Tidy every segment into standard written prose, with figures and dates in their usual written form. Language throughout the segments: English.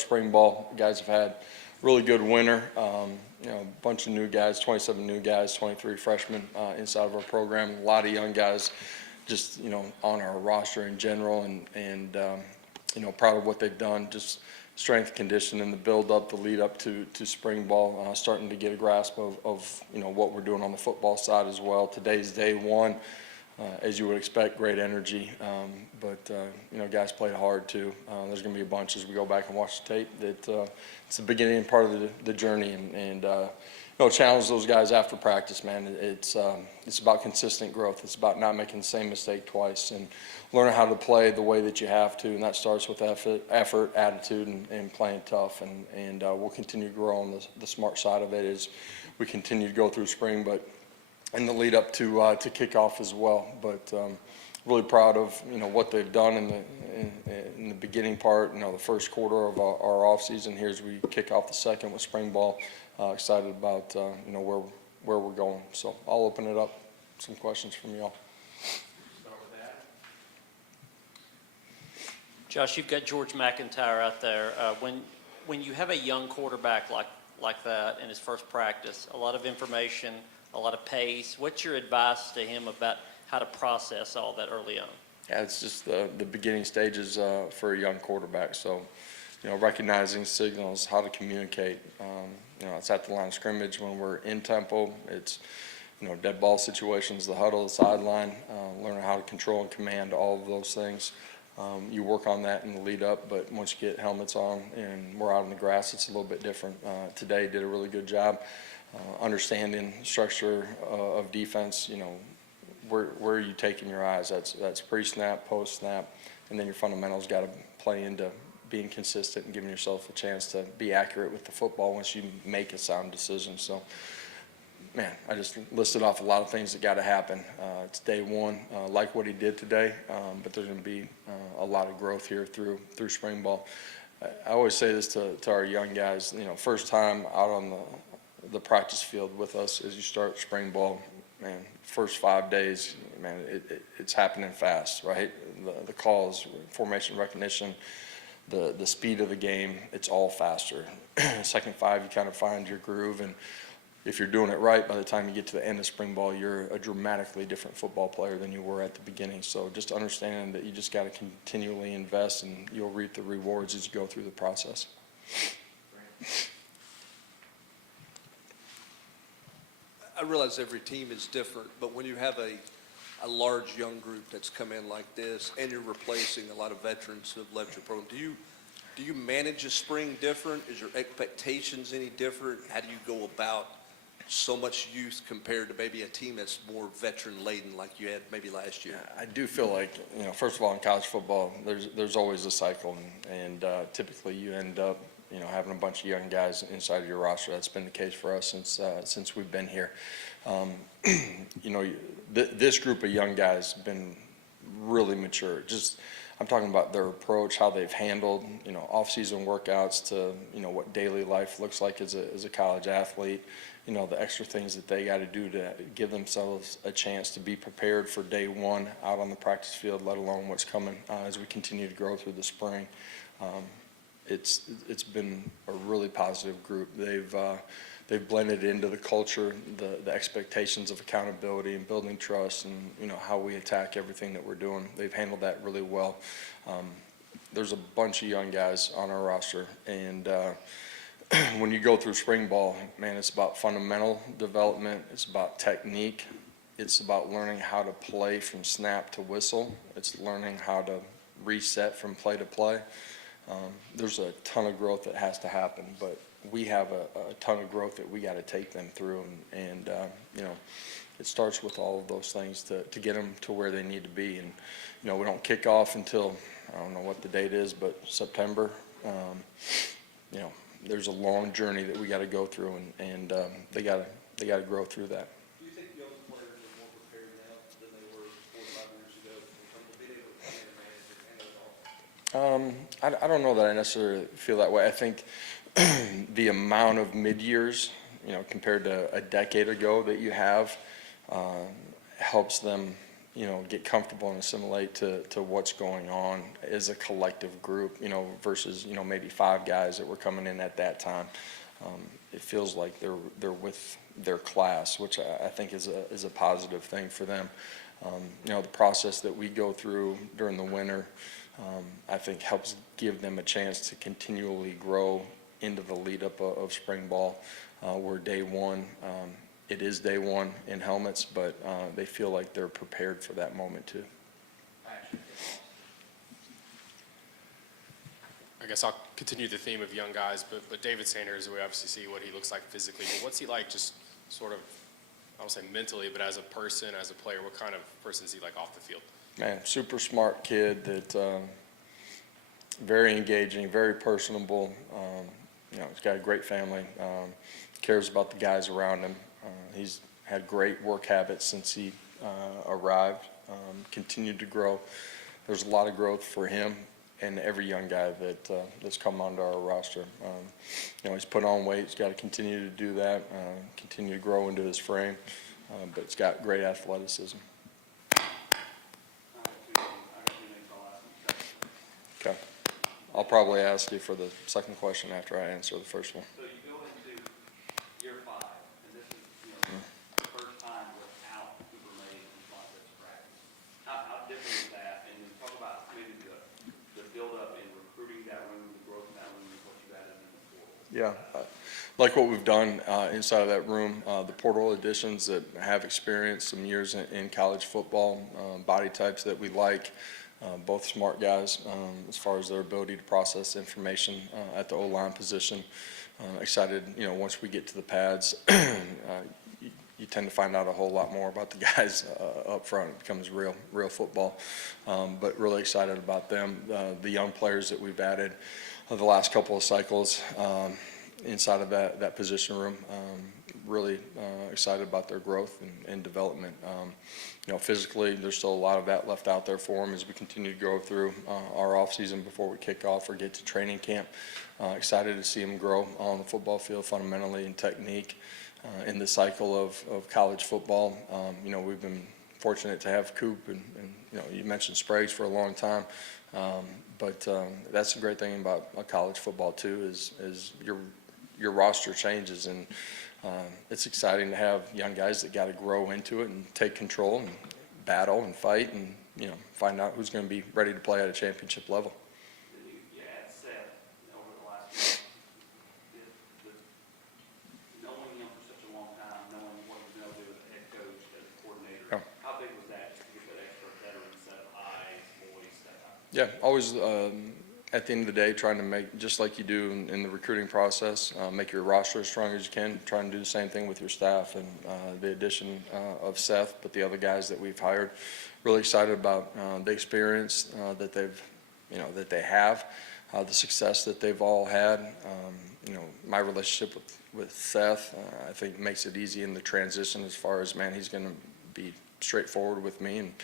spring ball. Guys have had really good winter. A bunch of new guys, 27 new guys, 23 freshmen inside of our program. A lot of young guys just, on our roster in general, and proud of what they've done. Just strength, conditioning, the build up, the lead up to spring ball, starting to get a grasp of what we're doing on the football side as well. Today's day one. As you would expect, great energy, but guys played hard too. There's going to be a bunch as we go back and watch the tape that it's the beginning part of the journey, and challenge those guys after practice, man. It's about consistent growth. It's about not making the same mistake twice and learning how to play the way that you have to, and that starts with effort, attitude, and playing tough. And we'll continue to grow on the smart side of it as we continue to go through spring, but in the lead up to kickoff as well. But really proud of what they've done in the beginning part. The first quarter of our off season here as we kick off the second with spring ball. Excited about where we're going. So I'll open it up. Some questions from y'all. Start with that. Josh, you've got George McIntyre out there. When you have a young quarterback like that in his first practice, a lot of information, a lot of pace. What's your advice to him about how to process all that early on? Yeah, it's just the beginning stages for a young quarterback. So, recognizing signals, how to communicate. It's at the line of scrimmage when we're in tempo. It's, dead ball situations, the huddle, the sideline, learning how to control and command all of those things. You work on that in the lead up, but once you get helmets on and we're out in the grass, it's a little bit different. Today did a really good job. Understanding structure of defense, where are you taking your eyes? That's pre-snap, post-snap, and then your fundamentals got to play into being consistent and giving yourself a chance to be accurate with the football once you make a sound decision. So, man, I just listed off a lot of things that got to happen. It's day one, like what he did today, but there's going to be a lot of growth here through spring ball. I always say this to our young guys, first time out on the practice field with us as you start spring ball, man, first 5 days, man, it's happening fast, right? The calls, formation recognition, the speed of the game, it's all faster. Second 5, you kind of find your groove, and if you're doing it right, by the time you get to the end of spring ball, you're a dramatically different football player than you were at the beginning. So just understanding that you just got to continually invest, and you'll reap the rewards as you go through the process. I realize every team is different, but when you have a large young group that's come in like this and you're replacing a lot of veterans who have left your program, do you manage a spring different? Is your expectations any different? How do you go about so much youth compared to maybe a team that's more veteran laden like you had maybe last year? I do feel like, first of all, in college football, there's always a cycle, and typically you end up having a bunch of young guys inside of your roster. That's been the case for us since we've been here. This group of young guys have been really mature. I'm talking about their approach, how they've handled, off-season workouts to, what daily life looks like as a college athlete. The extra things that they got to do to give themselves a chance to be prepared for day one out on the practice field, let alone what's coming as we continue to grow through the spring. It's been a really positive group. They've blended into the culture, the expectations of accountability and building trust, and how we attack everything that we're doing. They've handled that really well. There's a bunch of young guys on our roster, and when you go through spring ball, man, it's about fundamental development. It's about technique. It's about learning how to play from snap to whistle. It's learning how to reset from play to play. There's a ton of growth that has to happen, but we have a ton of growth that we got to take them through, and it starts with all of those things to get them to where they need to be. And we don't kick off until, I don't know what the date is, but September. There's a long journey that we got to go through, and they got to grow through that. Do you think young players are more prepared now than they were 4 or 5 years ago in terms of being able to manage and handle it all? I don't know that I necessarily feel that way. I think the amount of mid-years, compared to a decade ago that you have, helps them get comfortable and assimilate to what's going on as a collective group, versus, maybe 5 guys that were coming in at that time. It feels like they're with their class, which I think is a positive thing for them. The process that we go through during the winter, I think helps give them a chance to continually grow into the lead up of spring ball. Where day one, it is day one in helmets, but they feel like they're prepared for that moment too. I guess I'll continue the theme of young guys, but David Sanders, we obviously see what he looks like physically, but what's he like just sort of, I don't say mentally, but as a person, as a player, what kind of person is he like off the field? Man, super smart kid that very engaging, very personable. He's got a great family, cares about the guys around him. He's had great work habits since he arrived, continued to grow. There's a lot of growth for him and every young guy that's come onto our roster. He's put on weight. He's got to continue to do that, continue to grow into his frame, but he's got great athleticism. Okay. I'll probably ask you for the second question after I answer the first one. So you go into year 5, and this is, the first time without Cooper Mays and Fontes practice. How different is that? And then talk about maybe the build-up in recruiting that room, the growth in that room, and what you added in the portal. Yeah, like what we've done inside of that room, the portal additions that have experienced some years in college football, body types that we like, both smart guys as far as their ability to process information at the O-line position. Excited, once we get to the pads, you tend to find out a whole lot more about the guys up front. It becomes real football, but really excited about them. The young players that we've added the last couple of cycles inside of that position room, really excited about their growth and development. Physically, there's still a lot of that left out there for them as we continue to go through our off season before we kick off or get to training camp. Excited to see them grow on the football field fundamentally in technique. In the cycle of college football, we've been fortunate to have Coop and you mentioned Spragues for a long time, but that's the great thing about college football too is your roster changes, and it's exciting to have young guys that got to grow into it and take control and battle and fight and find out who's going to be ready to play at a championship level. Then you add Seth over the last year. Knowing him for such a long time, knowing what he's going to do as a head coach, as a coordinator, Yeah. how big was that to get that extra veteran set of eyes, voice, that type of Yeah, always at the end of the day, trying to make, just like you do in the recruiting process, make your roster as strong as you can, trying to do the same thing with your staff. And the addition of Seth, but the other guys that we've hired, really excited about the experience that they have, the success that they've all had. My relationship with Seth, I think makes it easy in the transition as far as, man, he's going to be straightforward with me and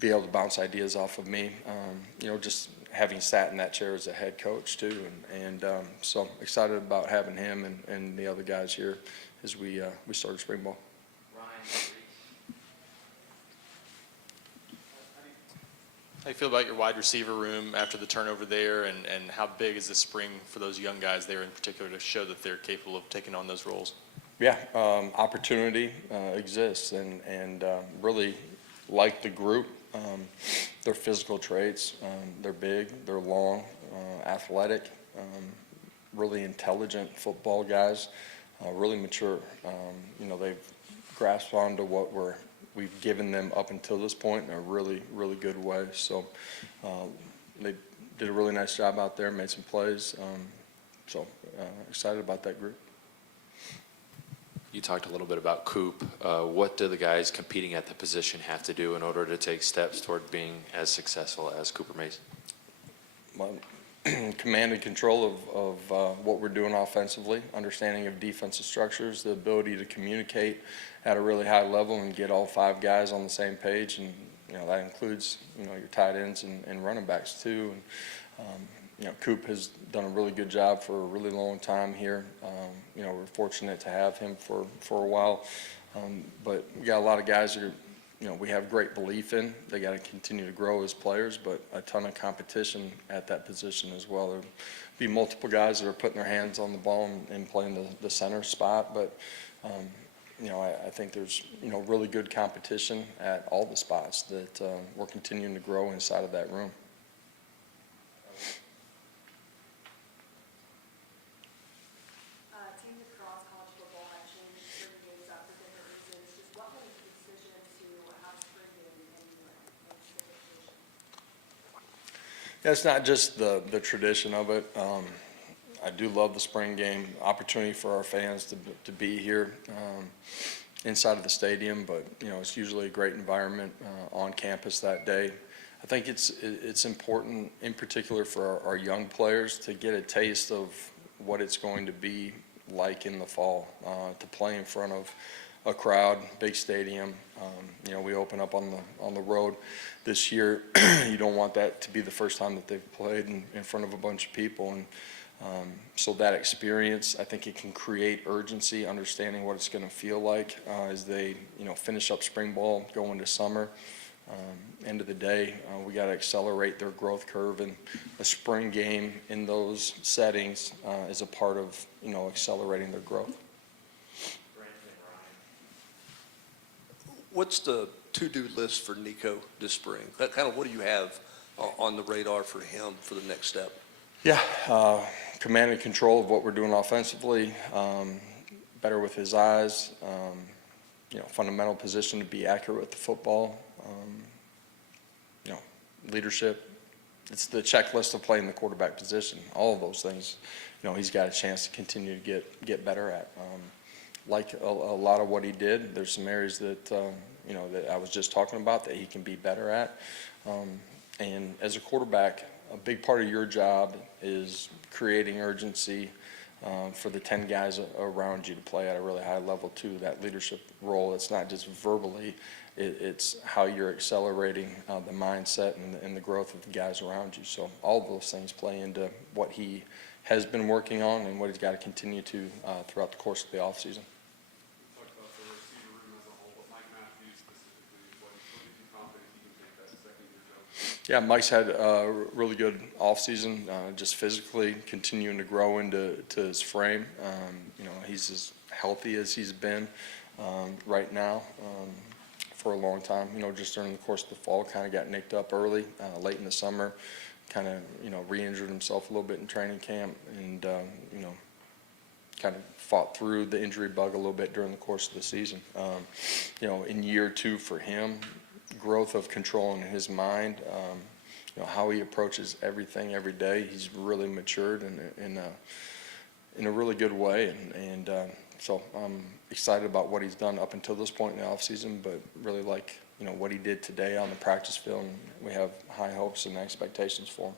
be able to bounce ideas off of me. Just having sat in that chair as a head coach too, and so excited about having him and the other guys here as we started spring ball. How do you feel about your wide receiver room after the turnover there, and how big is this spring for those young guys there in particular to show that they're capable of taking on those roles? Yeah, opportunity exists, and really like the group. Their physical traits, they're big, they're long, athletic, really intelligent football guys, really mature. They've grasped onto what we've given them up until this point in a really good way. So they did a really nice job out there, made some plays. So excited about that group. You talked a little bit about Coop. What do the guys competing at the position have to do in order to take steps toward being as successful as Cooper Mason? Command and control of what we're doing offensively, understanding of defensive structures, the ability to communicate at a really high level and get all 5 guys on the same page, and that includes your tight ends and running backs too. And Coop has done a really good job for a really long time here. We're fortunate to have him for a while, but we got a lot of guys that are we have great belief in. They got to continue to grow as players, but a ton of competition at that position as well. There'll be multiple guys that are putting their hands on the ball and playing the center spot, but I think there's really good competition at all the spots that we're continuing to grow inside of that room. Teams across college football have changed spring games up for different reasons. Just what made the decision to have a spring game in anticipation? Yeah, it's not just the tradition of it. I do love the spring game opportunity for our fans to be here inside of the stadium, but it's usually a great environment on campus that day. I think it's important, in particular for our young players, to get a taste of what it's going to be like in the fall, to play in front of a crowd, big stadium. We open up on the road this year. You don't want that to be the first time that they've played in front of a bunch of people, and so that experience, I think it can create urgency, understanding what it's going to feel like as they finish up spring ball, go into summer. End of the day, we got to accelerate their growth curve, and a spring game in those settings is a part of accelerating their growth. What's the to-do list for Nico this spring? Kind of what do you have on the radar for him for the next step? Yeah, command and control of what we're doing offensively, better with his eyes, fundamental position to be accurate with the football, leadership. It's the checklist of playing the quarterback position. All of those things, he's got a chance to continue to get better at. Like a lot of what he did, there's some areas that that I was just talking about that he can be better at. And as a quarterback, a big part of your job is creating urgency for the 10 guys around you to play at a really high level too. That leadership role, it's not just verbally, it's how you're accelerating the mindset and the growth of the guys around you. So all of those things play into what he has been working on and what he's got to continue to throughout the course of the offseason. Talked about the receiver room as a whole, but Mike Matthews specifically, what gives you confidence he can take that second-year jump? Yeah, Mike's had a really good offseason, just physically continuing to grow into his frame. He's as healthy as he's been right now for a long time. Just during the course of the fall, kind of got nicked up early, late in the summer, kind of, re-injured himself a little bit in training camp, and, kind of fought through the injury bug a little bit during the course of the season. In year two for him, growth of controlling his mind, how he approaches everything every day. He's really matured in a really good way, and so I'm excited about what he's done up until this point in the offseason, but really like what he did today on the practice field, and we have high hopes and expectations for him.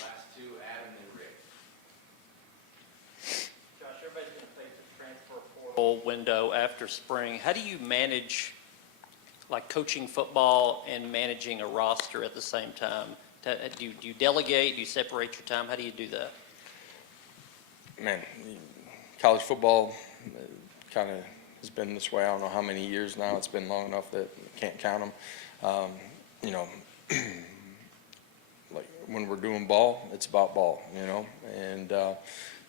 Last two, Adam and Rick. Josh, everybody's going to face a transfer portal window after spring. How do you manage, like, coaching football and managing a roster at the same time? Do you delegate? Do you separate your time? How do you do that? Man, College football kind of has been this way. I don't know how many years now. It's been long enough that I can't count them. Like when we're doing ball, it's about ball, and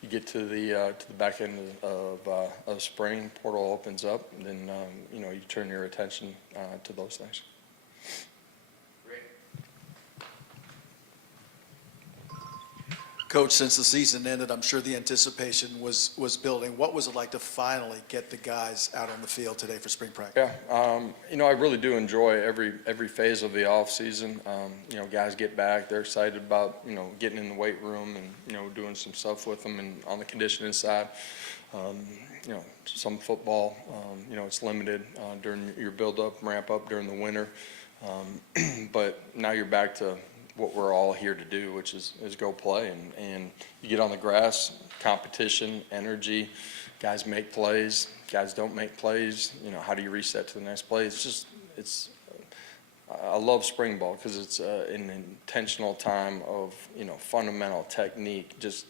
you get to the back end of spring, portal opens up, and then you turn your attention to those things. Coach, since the season ended, I'm sure the anticipation was building. What was it like to finally get the guys out on the field today for spring practice? Yeah, I really do enjoy every phase of the off season. Guys get back, they're excited about getting in the weight room and doing some stuff with them, and on the conditioning side. Some football, it's limited during your build up, ramp up during the winter, but now you're back to what we're all here to do, which is go play, and you get on the grass, competition, energy, guys make plays, guys don't make plays, how do you reset to the next play? I love spring ball because it's an intentional time of, fundamental technique. Just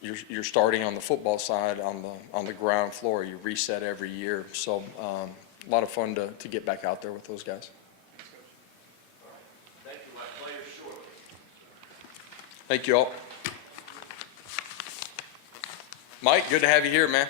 you're starting on the football side on the ground floor, you reset every year. So a lot of fun to get back out there with those guys. Thank you, my players shortly. Thank you all. Mike, good to have you here, man.